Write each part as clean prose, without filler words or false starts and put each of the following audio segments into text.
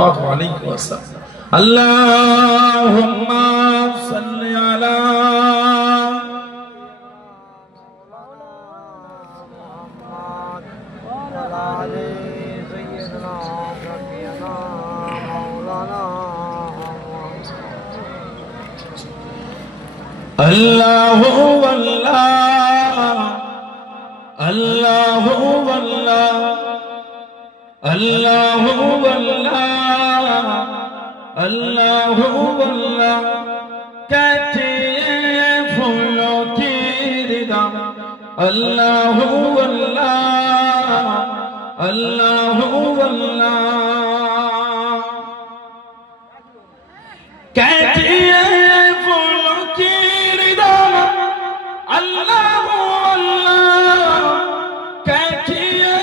সাল্লাল্লাহু আলাইহি ওয়াসাল্লাম। আল্লাহুম্মা সাল্লি আলা আল্লাহু আল্লাহ আল্লাহু আল্লাহ আল্লাহু আল্লাহ আল্লাহু আল্লাহ কাটিয়ে ফুলো কিরদাম আল্লাহু আল্লাহ আল্লাহু আল্লাহ কাটিয়ে ফুলো কিরদাম আল্লাহু আল্লাহ কাটিয়ে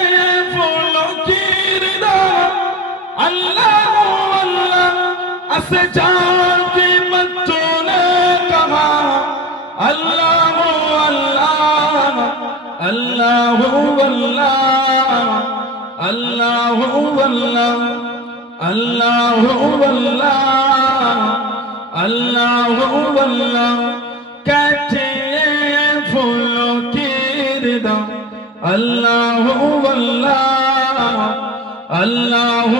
ফুলো কিরদাম আল্লাহু আল্লাহ আসে জান কি মত তूने कहा अल्लाह अल्लाह अल्लाह अल्लाह अल्लाह अल्लाह अल्लाह अल्लाह अल्लाह अल्लाह काटिए फूलों की रिदा अल्लाह अल्लाह अल्लाह